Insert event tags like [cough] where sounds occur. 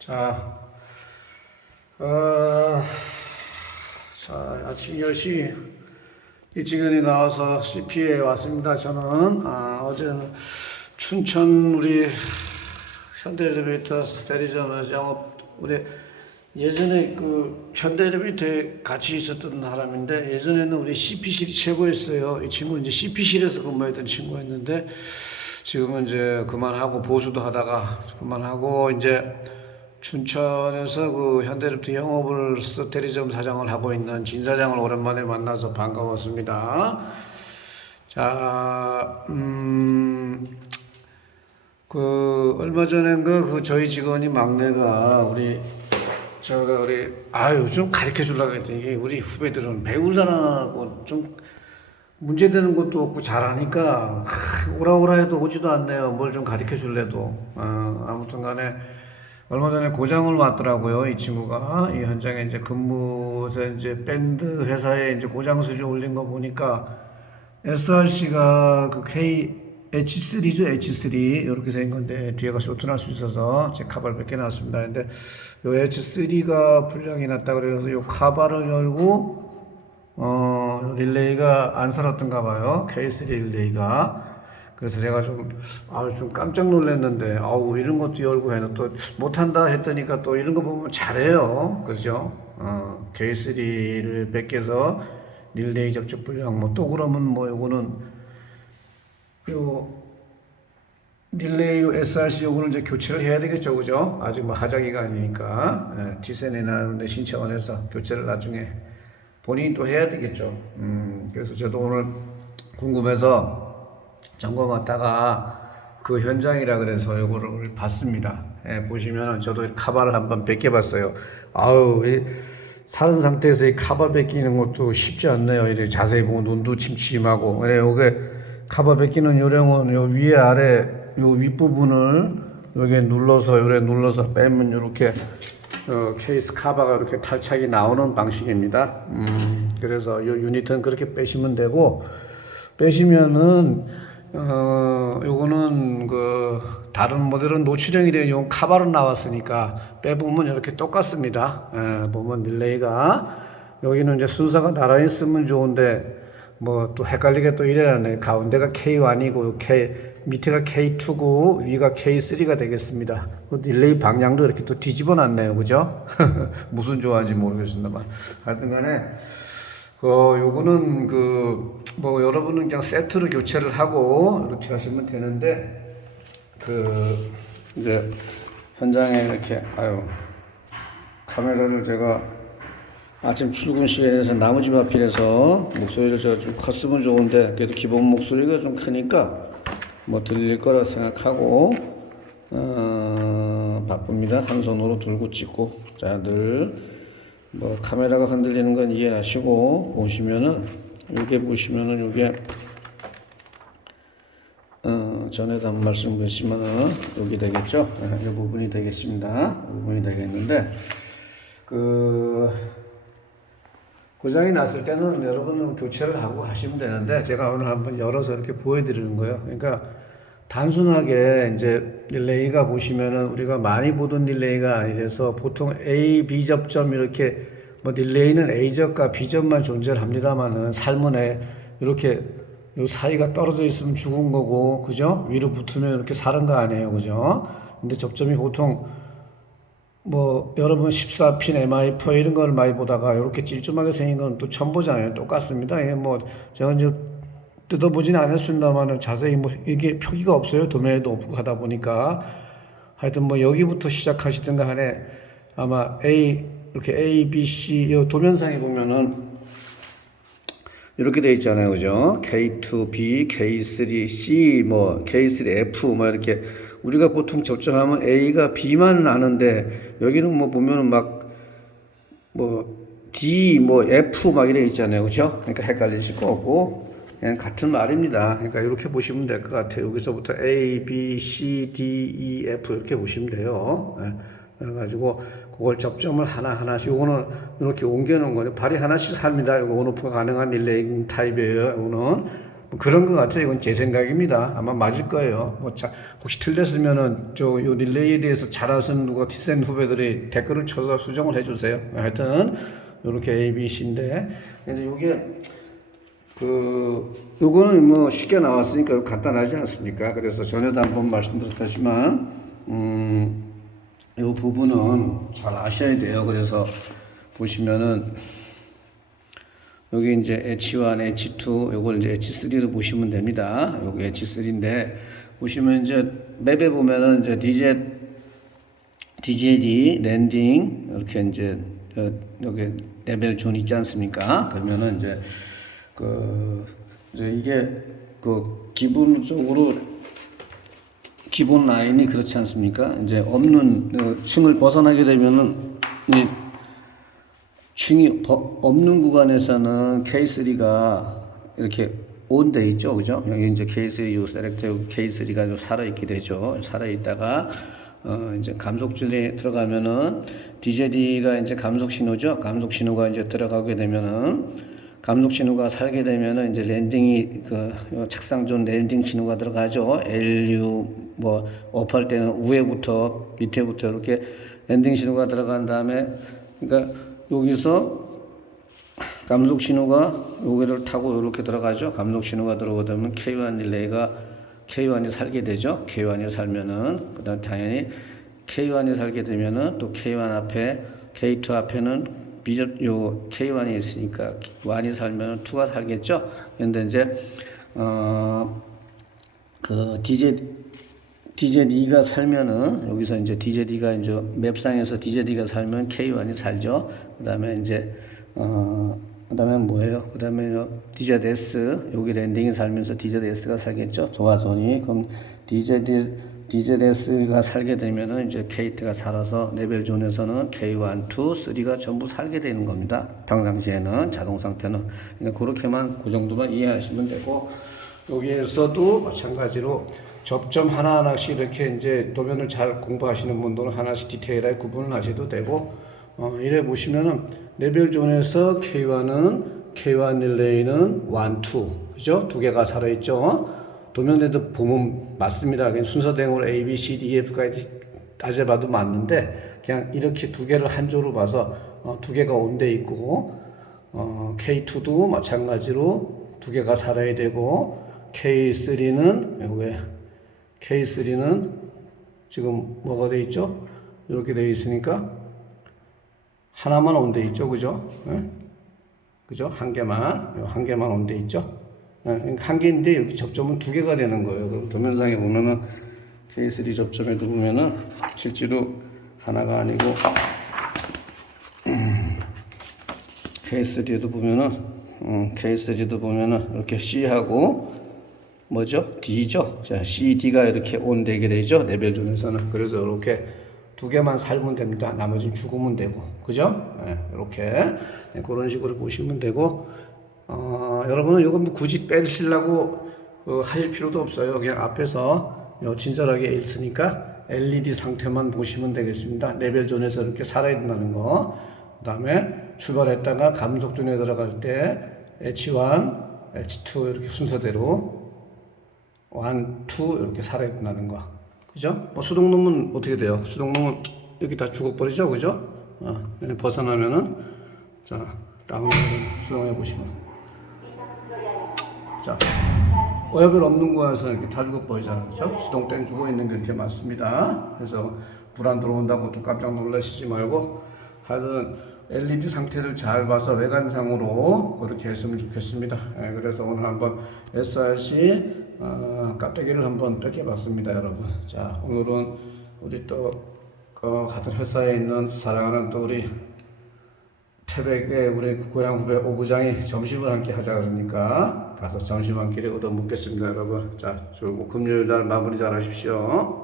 자, 어, 자, 아침 10시 일찍이 나와서 CP에 왔습니다. 저는, 아, 어제는 춘천 우리 현대 엘리베이터 대리점에서 영업, 우리 예전에 그 현대 엘리베이터에 같이 있었던 사람인데 예전에는 우리 CP실이 최고였어요. 이 친구 이제 CP실에서 근무했던 친구였는데 지금은 이제 그만하고 보수도 하다가 그만하고 이제 춘천에서 그 현대리프트 영업으로서 대리점 사장을 하고 있는 진 사장을 오랜만에 만나서 반가웠습니다. 자, 음, 그 얼마 전인가 그 저희 직원이 막내가 우리 저가 우리 아유 좀 가르쳐 주려고 했더니 우리 후배들은 배우려고 좀 문제되는 것도 없고 잘하니까 하, 오라 오라 해도 오지도 않네요. 뭘 좀 가르쳐 줄래도. 어, 아무튼 간에 얼마 전에 고장을 왔더라고요. 이 친구가 이 현장에 이제 근무해서 이제 밴드 회사에 이제 고장 수리 올린 거 보니까 SRC가 그 K H3죠 H3 이렇게 생긴 건데 뒤에가 쇼트날 수 있어서 제 카바를 몇개 놨습니다. 근데 요 H3가 불량이 났다 그래서 요 카바를 열고 어, 릴레이가 안 살았던가 봐요. K3 릴레이가. 그래서 제가 좀, 아, 좀 깜짝 놀랐는데, 아우, 이런 것도 열고 해는 또 못한다 했더니까 또 이런 거 보면 잘해요. 그죠? 어, K3를 뺏겨서 릴레이 접촉 불량, 뭐 또 그러면 뭐 요거는 요 릴레이 SRC 요거는 이제 교체를 해야 되겠죠. 그죠? 아직 뭐 하자기가 아니니까. 예, 티센이나 이런 데 신청원해서 교체를 나중에 본인이 또 해야 되겠죠. 음, 그래서 저도 오늘 궁금해서 점검 왔다가 그 현장이라 그래서 이거를 봤습니다. 예, 보시면은 저도 이 카바를 한번 벗겨봤어요. 아우, 이 사는 상태에서 이 카바 벗기는 것도 쉽지 않네요. 이렇게 자세히 보면 눈도 침침하고. 예, 요게 카바 벗기는 요령은 요 위에 아래 요 윗부분을 여기에 눌러서 요래 눌러서 빼면 요렇게 어, 케이스 카바가 이렇게 탈착이 나오는 방식입니다. 음, 그래서 이 유닛은 그렇게 빼시면 되고 빼시면은 어, 요거는 그 다른 모델은 노출형이 되는 요 카바로 나왔으니까 빼보면 이렇게 똑같습니다. 예, 보면 릴레이가 여기는 이제 순서가 나란히 쓰면 좋은데 뭐 또 헷갈리게 또 이래라네. 가운데가 K1이고 K 밑에가 K2고 위가 K3가 되겠습니다. 그 릴레이 방향도 이렇게 또 뒤집어 놨네요. 그죠? [laughs] 무슨 조화인지 모르겠습니다만. 하여튼간에 그 요거는 그 뭐 여러분은 그냥 세트로 교체를 하고 이렇게 하시면 되는데 그 이제 현장에 이렇게 아유 카메라를 제가 아침 출근 시간에서 나머지 마필에서 목소리를 저좀 컸으면 좋은데 그래도 기본 목소리가 좀 크니까 뭐 들릴 거라 생각하고 어, 바쁩니다. 한 손으로 들고 찍고 자늘 뭐 카메라가 흔들리는 건 이해하시고 보시면은 여기 보시면은 이게 어, 전에도 한 말씀 드렸지만은 여기 되겠죠? 네, 이 부분이 되겠습니다. 이 부분이 되겠는데 그 고장이 났을 때는 여러분은 교체를 하고 하시면 되는데 제가 오늘 한번 열어서 이렇게 보여드리는 거예요. 그러니까 단순하게 이제 릴레이가 보시면은 우리가 많이 보던 릴레이가 아니라서 보통 A, B 접점 이렇게 뭐 릴레이는 A 접과 B 접만 존재를 합니다만은 살문에 이렇게 요 사이가 떨어져 있으면 죽은 거고 그죠? 위로 붙으면 이렇게 사는 거 아니에요, 그죠? 근데 접점이 보통 뭐 여러분 14핀 MI4 이런 걸 많이 보다가 이렇게 찔끔하게 생긴 건 또 처음 보잖아요. 똑같습니다. 이게 뭐 제가 이제 뜯어보진 않았습니다만은 자세히 뭐 이게 표기가 없어요. 도면에도 없고 하다 보니까 하여튼 뭐 여기부터 시작하시든가 하네 아마 A 이렇게 A, B, C 이 도면상에 보면은 이렇게 돼 있잖아요. 그죠? K2B, K3, C, 뭐, K3, F, 뭐, 이렇게. 우리가 보통 접점하면 A가 B만 아는데, 여기는 뭐 보면은 막, 뭐, D, 뭐, F 막 이래 있잖아요. 그죠? 그러니까 헷갈리실 거 없고, 그냥 같은 말입니다. 그러니까 이렇게 보시면 될 것 같아요. 여기서부터 A, B, C, D, E, F 이렇게 보시면 돼요. 예. 그래가지고 그걸 접점을 하나하나씩 요거는 이렇게 옮겨 놓은 거예요. 발이 하나씩 삽니다. 이거 온오프가 가능한 릴레이 타입이에요. 요거는 뭐 그런 것 같아요. 이건 제 생각입니다. 아마 맞을 거예요. 뭐 자, 혹시 틀렸으면은 저 요 릴레이에 대해서 잘 아시는 누가 티센 후배들이 댓글을 쳐서 수정을 해주세요. 하여튼 이렇게 A, B, C인데 근데 이게 그 요거는 뭐 쉽게 나왔으니까 간단하지 않습니까? 그래서 전에도 한번 말씀드렸다지만 음, 요 부분은 잘 아셔야 돼요. 그래서 보시면은 여기 이제 H1, H2, 요걸 이제 H3로 보시면 됩니다. 여기 H3인데 보시면 이제 맵에 보면은 이제 DZ, DJD 랜딩 이렇게 이제 어, 여기 레벨 존 있지 않습니까? 그러면은 이제 그 이제 이게 그 기본적으로 기본 라인이 그렇지 않습니까? 이제 없는 어, 층을 벗어나게 되면은 이 층이 버- 없는 구간에서는 K3가 이렇게 온돼 있죠, 그죠? 여기 이제 K3, 요 셀렉트 K3가 살아 있게 되죠. 살아 있다가 어 이제 감속줄에 들어가면은 DJD가 이제 감속 신호죠. 감속 신호가 이제 들어가게 되면은 감속 신호가 살게 되면은 이제 랜딩이 그 착상 존 랜딩 신호가 들어가죠. LU 뭐 업할 때는 위에부터 밑에부터 이렇게 랜딩 신호가 들어간 다음에 그러니까 여기서 감속 신호가 여기를 타고 이렇게 들어가죠. 감속 신호가 들어오면 K1 릴레이가 K1이 살게 되죠. K1이 살면은 그다음 당연히 K1이 살게 되면은 또 K1 앞에 K2 앞에는 비접 요 K1이 있으니까 1이 살면은 2가 살겠죠. 근데 이제 어그 DJ DZD가 살면은 여기서 이제 DZD가 이제 맵상에서 DZD가 살면 K1이 살죠. 그다음에 이제 어 그다음에 뭐예요? 그다음에 DZS 여기 랜딩이 살면서 DZS가 살겠죠. 조화선이 그럼 DZS가 살게 되면은 이제 K2가 살아서 레벨 존에서는 K1, 2, 3가 전부 살게 되는 겁니다. 평상시에는 자동 상태는 그러니까 그렇게만 그 정도만 이해하시면 되고 여기에서도 마찬가지로 접점 하나하나씩 이렇게 이제 도면을 잘 공부하시는 분들은 하나씩 디테일하게 구분을 하셔도 되고 어, 이래 보시면은 레벨 존에서 K1은 K1 릴레이는 1, 2 그죠? 두 개가 살아있죠. 도면에도 보면 맞습니다. 그냥 순서대로 A, B, C, D, E, F까지 따져봐도 맞는데 그냥 이렇게 두 개를 한 조로 봐서 어, 두 개가 온데 있고 어, K2도 마찬가지로 두 개가 살아야 되고 K3는 여기 K3는 지금 뭐가 돼 있죠? 이렇게 돼 있으니까 하나만 온데 있죠, 그죠? 예? 그죠? 한 개만 요한 개만 온데 있죠? 예, 그러니까 한 개인데 여기 접점은 두 개가 되는 거예요. 그럼 도면상에 보면은 K3 접점에도 보면은 실제로 하나가 아니고 K3에도 보면은 음, K3도 보면은 이렇게 C하고 뭐죠? D죠. 자, C, D가 이렇게 온 되게 되죠. 레벨 존에서는 그래서 이렇게 두 개만 살면 됩니다. 나머지는 죽으면 되고, 그죠? 예, 이렇게 예, 그런 식으로 보시면 되고, 어, 여러분은 이거 뭐 굳이 빼시려고 어, 하실 필요도 없어요. 그냥 앞에서 요 친절하게 읽으니까 LED 상태만 보시면 되겠습니다. 레벨 존에서 이렇게 살아야 된다는 거. 그 다음에 출발했다가 감속 존에 들어갈 때 H1, H2 이렇게 순서대로 1, 2 이렇게 살아야 된다는 거. 그죠? 뭐 수동놈은 어떻게 돼요? 수동놈은 이렇게 다 죽어버리죠? 그죠? 어, 얘네 벗어나면은 자, 다운 수동해 보시면 자, 어여별 없는 곳에서 이렇게 다 죽어버리잖아요. 그죠? 수동 땐 죽어 있는 게 이렇게 많습니다. 그래서 불 안 들어온다고 또 깜짝 놀라시지 말고 하여튼 LED 상태를 잘 봐서 외관상으로 그렇게 했으면 좋겠습니다. 예, 그래서 오늘 한번 SRC 어, 깍두기를 한번 뺏겨봤습니다, 여러분. 자, 오늘은 우리 또 어, 같은 회사에 있는 사랑하는 또 우리 태백의 우리 고향 후배 오부장이 점심을 함께 하자 그러니까 가서 한 끼를 얻어 먹겠습니다, 여러분. 자, 저 금요일 날 마무리 잘 하십시오.